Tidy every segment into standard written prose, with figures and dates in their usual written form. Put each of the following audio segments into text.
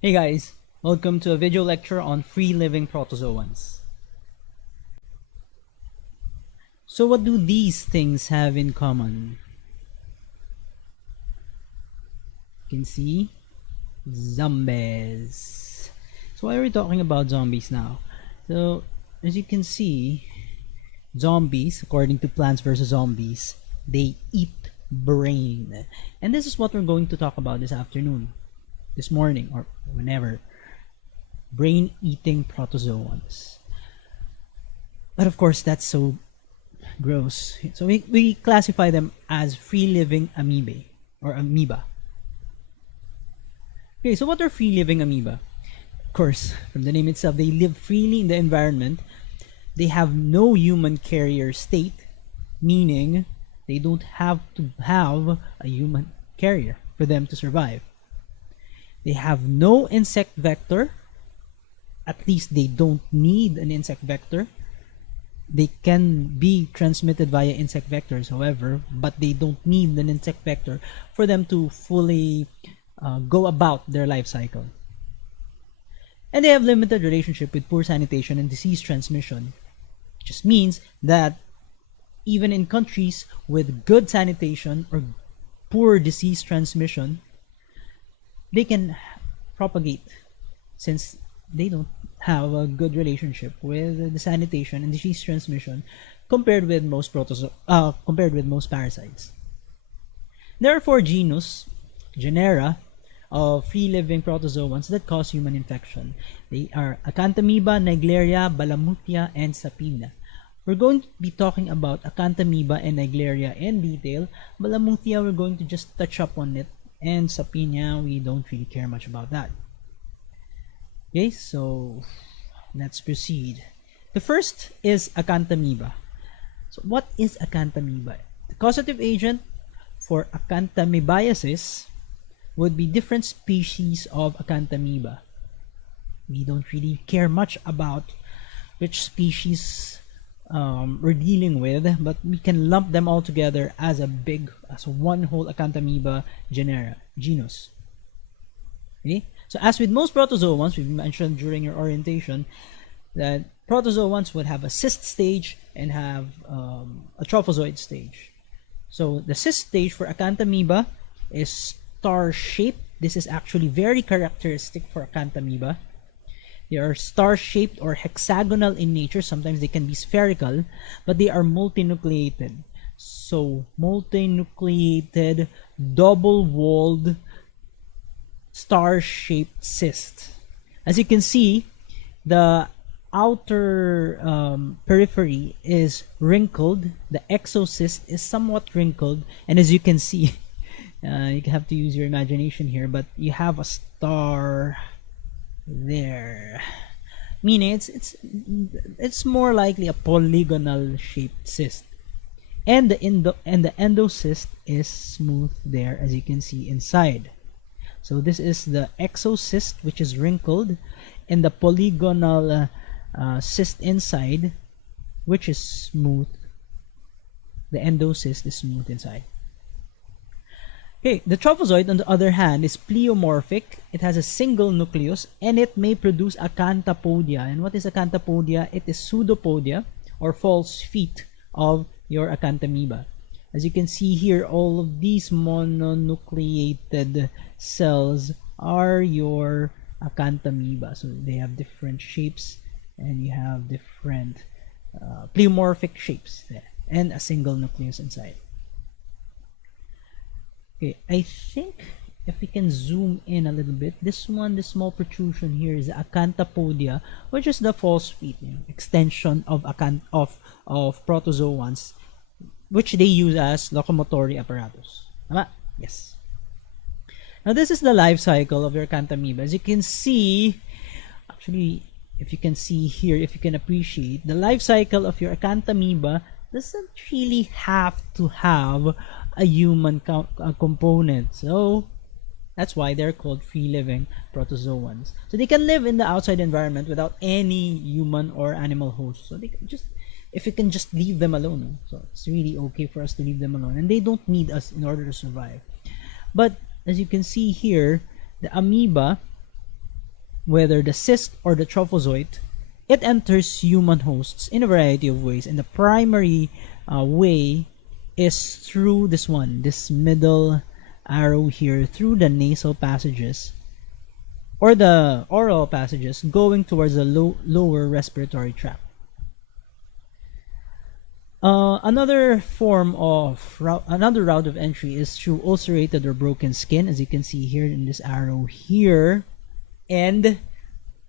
Hey guys, welcome to a video lecture on free-living protozoans. So what do these things have in common? You can see zombies. So why are we talking about zombies now? So as you can see, zombies, according to Plants vs. Zombies, they eat brain. And this is what we're going to talk about this afternoon, this morning, or whenever. Brain-eating protozoans. But of course, that's so gross. So we classify them as free-living amoebae or amoeba. Okay, so what are free-living amoeba? Of course, from the name itself, they live freely in the environment. They have no human carrier state, meaning they don't have to have a human carrier for them to survive. They have no insect vector. At least they don't need an insect vector. They can be transmitted via insect vectors, however, but they don't need an insect vector for them to fully go about their life cycle. And they have limited relationship with poor sanitation and disease transmission. It just means that even in countries with good sanitation or poor disease transmission, they can propagate since they don't have a good relationship with the sanitation and disease transmission compared with most parasites. There are 4 genera of free-living protozoans that cause human infection. They are Acanthamoeba, Naegleria, Balamuthia, and Sapina. We're going to be talking about Acanthamoeba and Naegleria in detail. Balamuthia, we're going to just touch up on it, and Sapina, we don't really care much about that. Okay, so let's proceed. The first is Acanthamoeba. So what is Acanthamoeba? The causative agent for acanthamoebiasis would be different species of Acanthamoeba. We don't really care much about which species we're dealing with, but we can lump them all together as one whole Acanthamoeba genus. Okay? So as with most protozoans, we've mentioned during your orientation that protozoans would have a cyst stage and have a trophozoid stage. So the cyst stage for Acanthamoeba is star-shaped. This is actually very characteristic for Acanthamoeba. They are star-shaped or hexagonal in nature. Sometimes they can be spherical, but they are multinucleated. So multinucleated, double-walled, star-shaped cyst. As you can see, the outer periphery is wrinkled. The exocyst is somewhat wrinkled, and as you can see, you have to use your imagination here, but you have a star there, meaning it's more likely a polygonal shaped cyst, and the endocyst is smooth there, as you can see inside. So this is the exocyst, which is wrinkled, and the polygonal cyst inside, which is smooth. The endocyst is smooth inside. Okay, the trophozoid, on the other hand, is pleomorphic. It has a single nucleus, and it may produce acanthapodia. And what is acanthapodia? It is pseudopodia, or false feet, of your Acanthamoeba. As you can see here, all of these mononucleated cells are your Acanthamoeba. So they have different shapes, and you have different pleomorphic shapes there, and a single nucleus inside. Okay, I think if we can zoom in a little bit, this small protrusion here is Acanthapodia, which is the false feet, extension of protozoans, which they use as locomotory apparatus. Yes. Now this is the life cycle of your Acanthamoeba. As you can see, actually, if you can see here, if you can appreciate, the life cycle of your Acanthamoeba doesn't really have to have a human component. So that's why they're called free-living protozoans. So they can live in the outside environment without any human or animal host. So they can if we can just leave them alone. So it's really okay for us to leave them alone. And they don't need us in order to survive. But as you can see here, the amoeba whether the cyst or the trophozoite, it enters human hosts in a variety of ways, and the primary way is through this middle arrow here, through the nasal passages or the oral passages going towards the lower respiratory tract. Another route of entry is through ulcerated or broken skin, as you can see here in this arrow here. And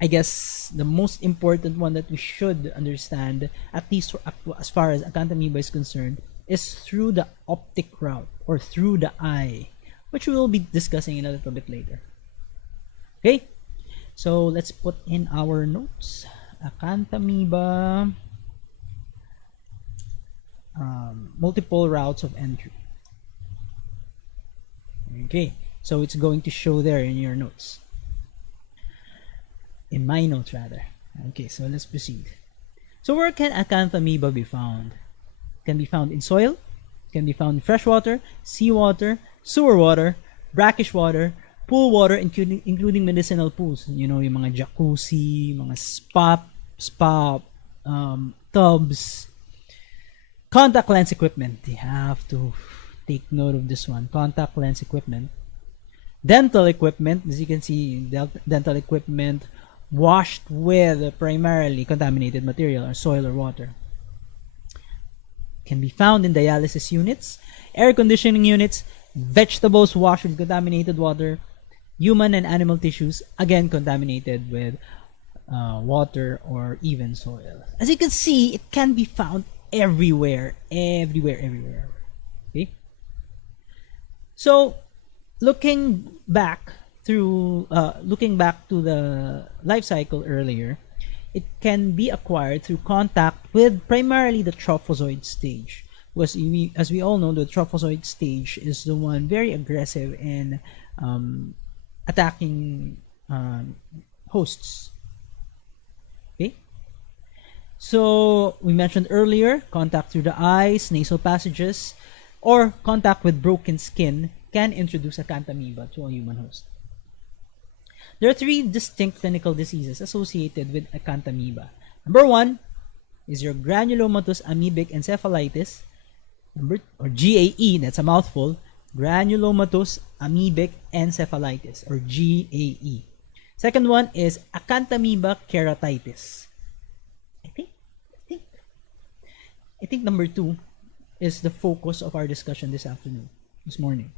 I guess the most important one that we should understand, at least as far as Acanthamoeba is concerned, is through the optic route or through the eye, which we will be discussing in a little bit later. Okay, so let's put in our notes. Acanthamoeba, multiple routes of entry. Okay, so it's going to show there in your notes. In my notes, rather. Okay, so let's proceed. So where can Acanthamoeba be found? It can be found in soil, it can be found in freshwater, seawater, sewer water, brackish water, pool water, including medicinal pools. You know, yung mga jacuzzi, mga spa tubs. Contact lens equipment. You have to take note of this one. Contact lens equipment. Dental equipment. As you can see, dental equipment washed with primarily contaminated material or soil or water. Can be found in dialysis units, air conditioning units, vegetables washed with contaminated water, human and animal tissues, again contaminated with water or even soil. As you can see, it can be found everywhere. Okay? So, looking back to the life cycle earlier, it can be acquired through contact with primarily the trophozoite stage. Because as we all know, the trophozoite stage is the one very aggressive in attacking hosts. Okay? So, we mentioned earlier, contact through the eyes, nasal passages, or contact with broken skin can introduce Acanthamoeba to a human host. There are three distinct clinical diseases associated with Acanthamoeba. Number one is your granulomatous amoebic encephalitis, or GAE, that's a mouthful, granulomatous amoebic encephalitis, or GAE. Second one is Acanthamoeba keratitis. I think number two is the focus of our discussion this morning.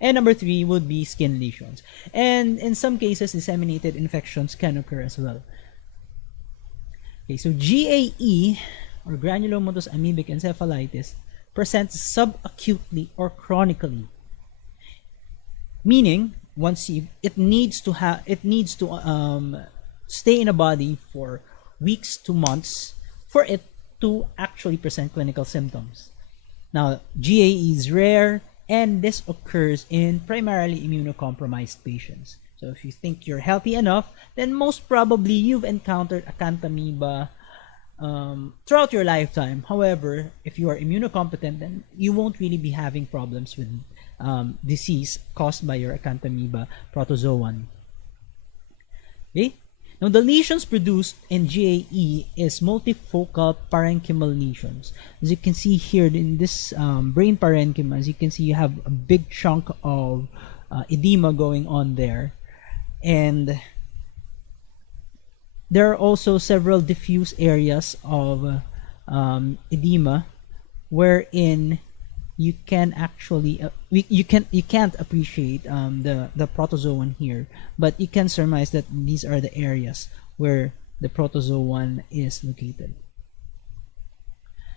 And number three would be skin lesions. And in some cases, disseminated infections can occur as well. Okay, so GAE, or granulomatous amoebic encephalitis, presents subacutely or chronically. Meaning, it needs to stay in a body for weeks to months for it to actually present clinical symptoms. Now, GAE is rare, and this occurs in primarily immunocompromised patients. So if you think you're healthy enough, then most probably you've encountered Acanthamoeba throughout your lifetime. However, if you are immunocompetent, then you won't really be having problems with disease caused by your Acanthamoeba protozoan. Okay? Now, the lesions produced in GAE is multifocal parenchymal lesions. As you can see here in this brain parenchyma, as you can see, you have a big chunk of edema going on there. And there are also several diffuse areas of edema wherein you can actually you can't appreciate the protozoan here, but you can surmise that these are the areas where the protozoan is located.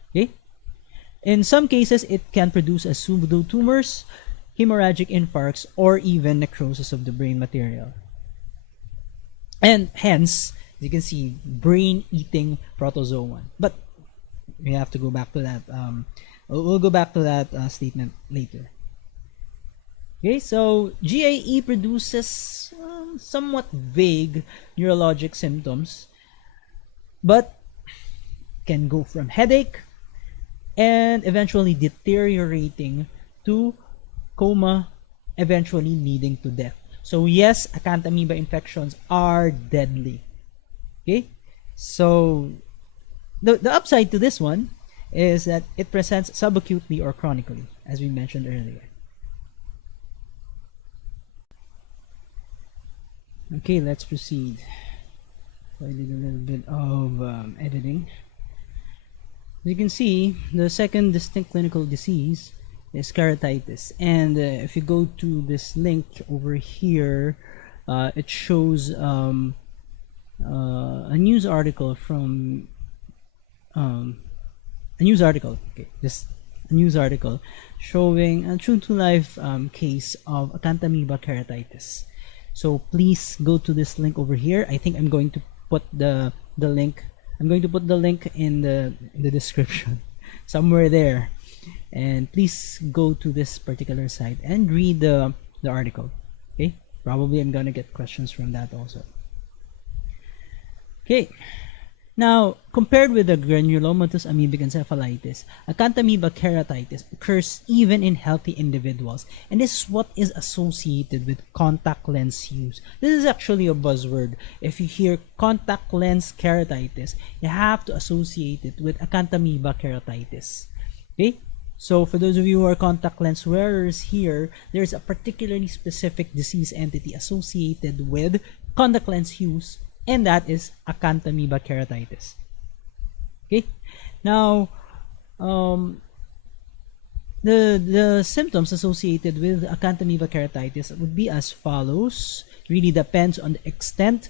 Okay, in some cases it can produce as pseudotumors, hemorrhagic infarcts, or even necrosis of the brain material, and hence you can see brain-eating protozoan. But we have to go back to that. We'll go back to that statement later. Okay, so GAE produces somewhat vague neurologic symptoms, but can go from headache and eventually deteriorating to coma, eventually leading to death. So yes, Acanthamoeba infections are deadly. Okay, so the upside to this one is that it presents subacutely or chronically, as we mentioned earlier. Okay, let's proceed. So I did a little bit of editing. As you can see, the second distinct clinical disease is keratitis, and if you go to this link over here, it shows a news article from a news article. Okay, just a news article showing a true to life case of Acanthamoeba keratitis. So please go to this link over here. I think I'm going to put the link. I'm going to put the link in the description somewhere there, and please go to this particular site and read the article. Okay, probably I'm gonna get questions from that also. Okay, now compared with the granulomatous amoebic encephalitis, Acanthamoeba keratitis occurs even in healthy individuals, and this is what is associated with contact lens use. This is actually a buzzword. If you hear contact lens keratitis, you have to associate it with Acanthamoeba keratitis. Okay, so for those of you who are contact lens wearers here, there's a particularly specific disease entity associated with contact lens use, and that is Acanthamoeba keratitis. Okay, now the symptoms associated with Acanthamoeba keratitis would be as follows. It really depends on the extent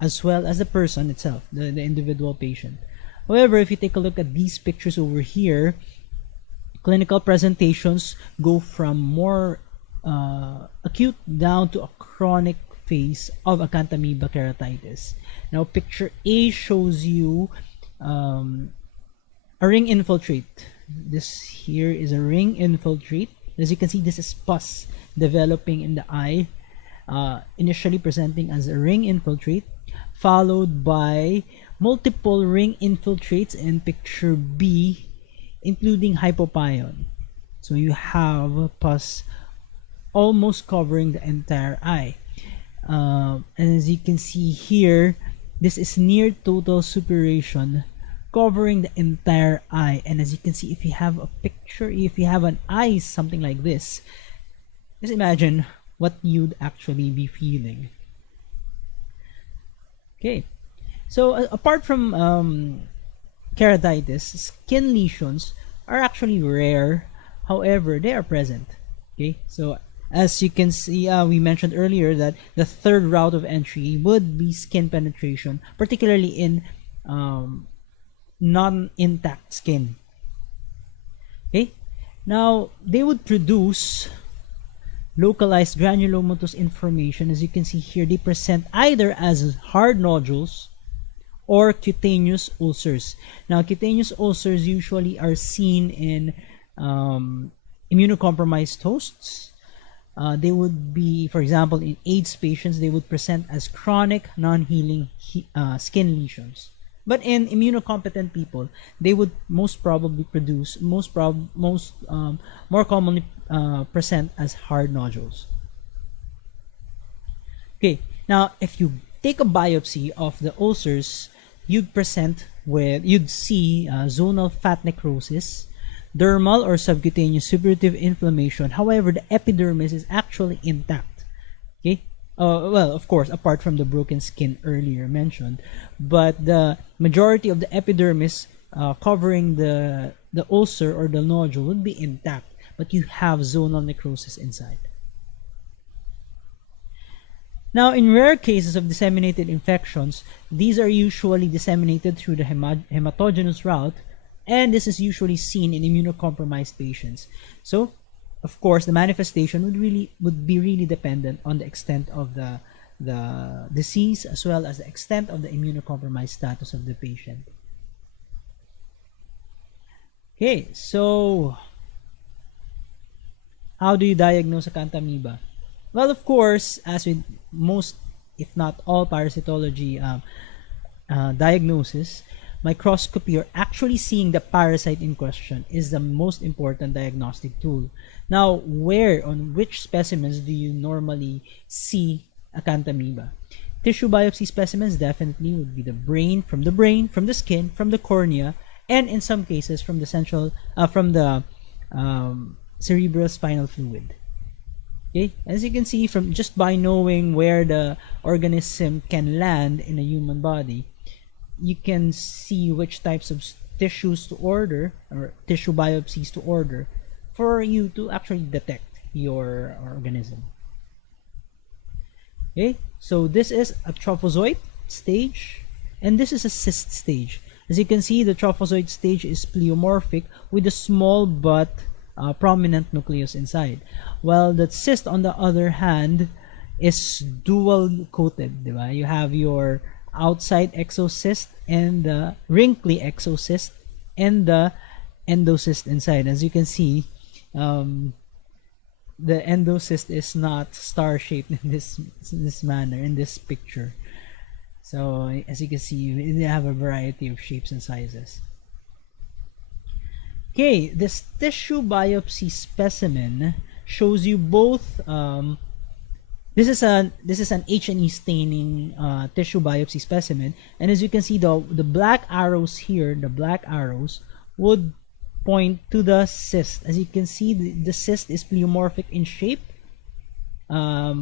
as well as the person itself, the individual patient. However, if you take a look at these pictures over here, clinical presentations go from more acute down to a chronic phase of Acanthamoeba keratitis. Now, picture A shows you a ring infiltrate. This here is a ring infiltrate. As you can see, this is pus developing in the eye, initially presenting as a ring infiltrate, followed by multiple ring infiltrates in picture B, including hypopyon. So you have pus almost covering the entire eye. And as you can see here, this is near total suppuration covering the entire eye. And as you can see, if you have a picture, if you have an eye something like this, just imagine what you'd actually be feeling. Okay, so apart from keratitis, skin lesions are actually rare. However, they are present. Okay, so as you can see, we mentioned earlier that the third route of entry would be skin penetration, particularly in non-intact skin. Okay, now they would produce localized granulomatous information. As you can see here, they present either as hard nodules or cutaneous ulcers. Now, cutaneous ulcers usually are seen in immunocompromised hosts. They would be, for example, in AIDS patients, they would present as chronic non-healing skin lesions. But in immunocompetent people, they would most probably produce, more commonly present as hard nodules. Okay, now if you take a biopsy of the ulcers, you'd see zonal fat necrosis, dermal or subcutaneous suppurative inflammation. However, the epidermis is actually intact. Okay, well, of course, apart from the broken skin earlier mentioned, but the majority of the epidermis covering the ulcer or the nodule would be intact, but you have zonal necrosis inside. Now, in rare cases of disseminated infections, these are usually disseminated through the hematogenous route, and this is usually seen in immunocompromised patients. So, of course, the manifestation would be really dependent on the extent of the disease as well as the extent of the immunocompromised status of the patient. Okay, so how do you diagnose Acanthamoeba? Well, of course, as with most, if not all, parasitology diagnosis, microscopy or actually seeing the parasite in question is the most important diagnostic tool. Now, where, on which specimens do you normally see Acanthamoeba? Tissue biopsy specimens definitely would be the brain, from the skin, from the cornea, and in some cases from the cerebrospinal fluid. Okay, as you can see, from just by knowing where the organism can land in a human body, you can see which types of tissues to order or tissue biopsies to order for you to actually detect your organism. Okay, so this is a trophozoite stage, and this is a cyst stage. As you can see, the trophozoite stage is pleomorphic with a small but prominent nucleus inside, while the cyst, on the other hand, is dual coated. Diba? You have your outside exocyst and the wrinkly exocyst and the endocyst inside. As you can see, the endocyst is not star-shaped in this manner, in this picture. So as you can see, they have a variety of shapes and sizes. Okay, this tissue biopsy specimen shows you both. This is an H&E staining tissue biopsy specimen, and as you can see, the black arrows here, the black arrows would point to the cyst. As you can see, the cyst is pleomorphic in shape, a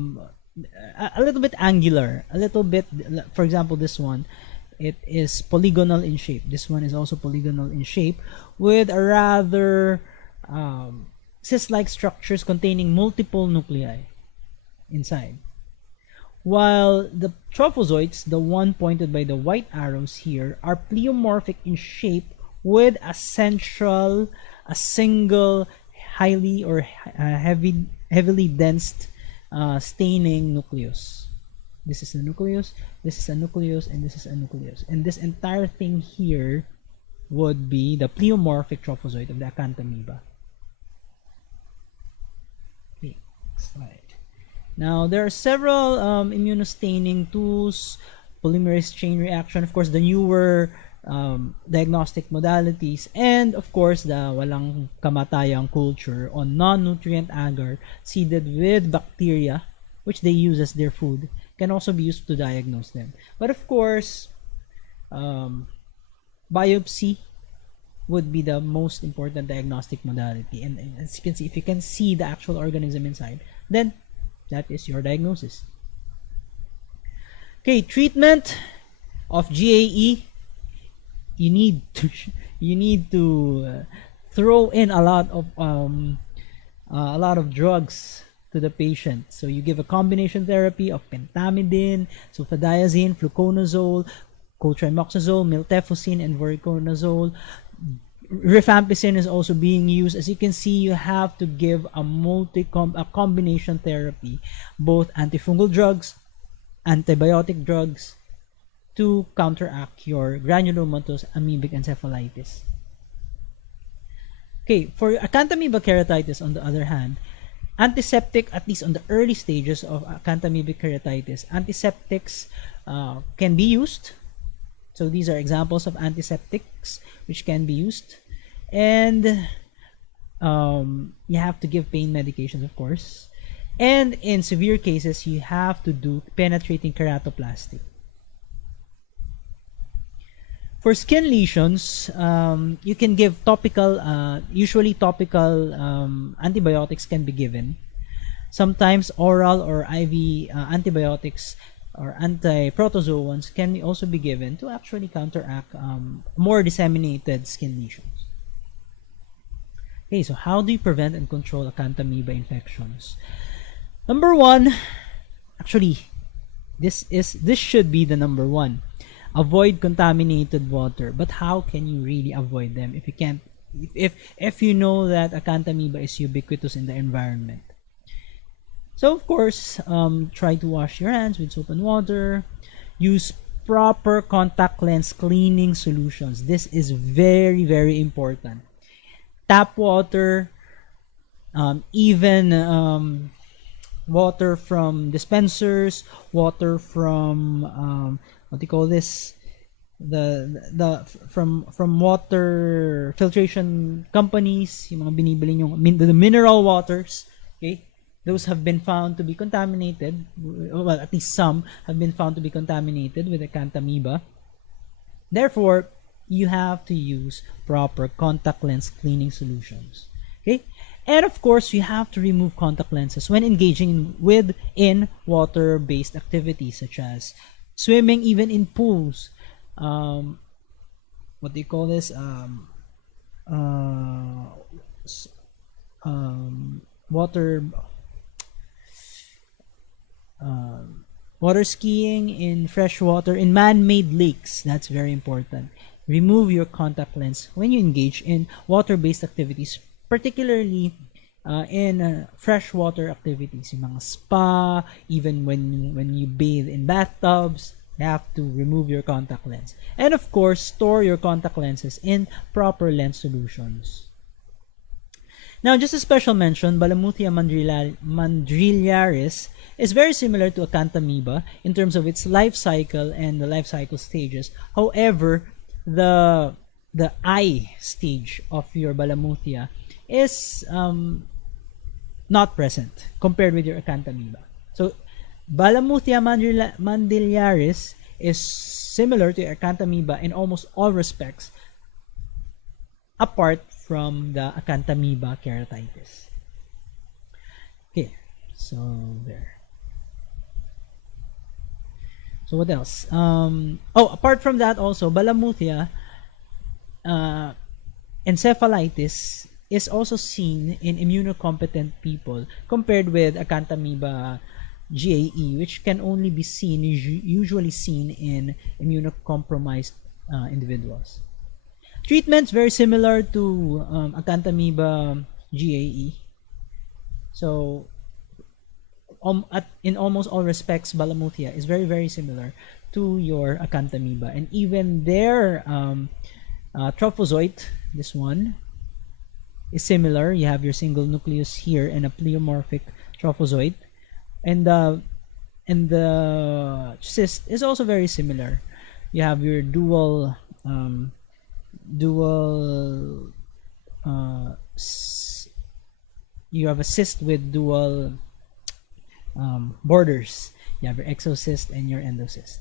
little bit angular, a little bit. For example, this one, it is polygonal in shape. This one is also polygonal in shape, with a rather cyst-like structures containing multiple nuclei inside. While the trophozoites, the one pointed by the white arrows here, are pleomorphic in shape with a single highly or heavily dense staining nucleus. This is a nucleus, this is a nucleus, and this is a nucleus. And this entire thing here would be the pleomorphic trophozoite of the Acanthamoeba. Okay, next slide. Now, there are several immunostaining tools, polymerase chain reaction, of course, the newer diagnostic modalities, and of course, the walang kamatayang culture on non-nutrient agar seeded with bacteria, which they use as their food, can also be used to diagnose them. But of course, biopsy would be the most important diagnostic modality. And as you can see, if you can see the actual organism inside, then that is your diagnosis. Okay, treatment of GAE. You need to throw in a lot of drugs to the patient. So you give a combination therapy of pentamidine, sulfadiazine, fluconazole, cotrimoxazole, miltefosine, and voriconazole. Rifampicin is also being used. As you can see, you have to give a combination therapy, both antifungal drugs, antibiotic drugs, to counteract your granulomatous amoebic encephalitis. Okay, for Acanthamoeba keratitis, on the other hand, antiseptic, at least on the early stages of Acanthamoebic keratitis, antiseptics can be used. So these are examples of antiseptics which can be used. And you have to give pain medications, of course. And in severe cases, you have to do penetrating keratoplasty. For skin lesions, you can give topical, usually topical antibiotics can be given. Sometimes oral or IV antibiotics or anti-protozoans can also be given to actually counteract more disseminated skin lesions. Okay, so how do you prevent and control Acanthamoeba infections? Number one, actually, this should be the number one. Avoid contaminated water. But how can you really avoid them if you can't, if you know that Acanthamoeba is ubiquitous in the environment? So of course, try to wash your hands with soap and water. Use proper contact lens cleaning solutions. This is very, very important. Tap water, even water from dispensers, water from what do you call this? from water filtration companies, yung mga binibili yung the mineral waters, okay? Those have been found to be contaminated. Well, at least some have been found to be contaminated with Acanthamoeba. Therefore, you have to use proper contact lens cleaning solutions. Okay? And of course, you have to remove contact lenses when engaging in water-based activities such as swimming, even in pools. What do you call this? Water water skiing in fresh water, in man-made lakes. That's very important. Remove your contact lens when you engage in water-based activities, particularly in freshwater activities, yung mga spa, even when you bathe in bathtubs. You have to remove your contact lens. And of course, store your contact lenses in proper lens solutions. Now, just a special mention, Balamuthia mandrillaris is very similar to Acanthamoeba in terms of its life cycle and the life cycle stages. However, the eye stage of your Balamuthia is not present compared with your Acanthamoeba. So, Balamuthia mandrillaris is similar to Acanthamoeba in almost all respects, apart from the Acanthamoeba keratitis. Okay, so there. So what else? Apart from that, also Balamuthia encephalitis is also seen in immunocompetent people compared with Acanthamoeba GAE, which can only be seen, usually seen in immunocompromised individuals. Treatments very similar to Acanthamoeba GAE. So, in almost all respects, Balamuthia is very, very similar to your Acanthamoeba. And even their trophozoite, this one, is similar. You have your single nucleus here and a pleomorphic trophozoite. And the cyst is also very similar. You have your dual you have a cyst with dual borders. You have your exocyst and your endocyst.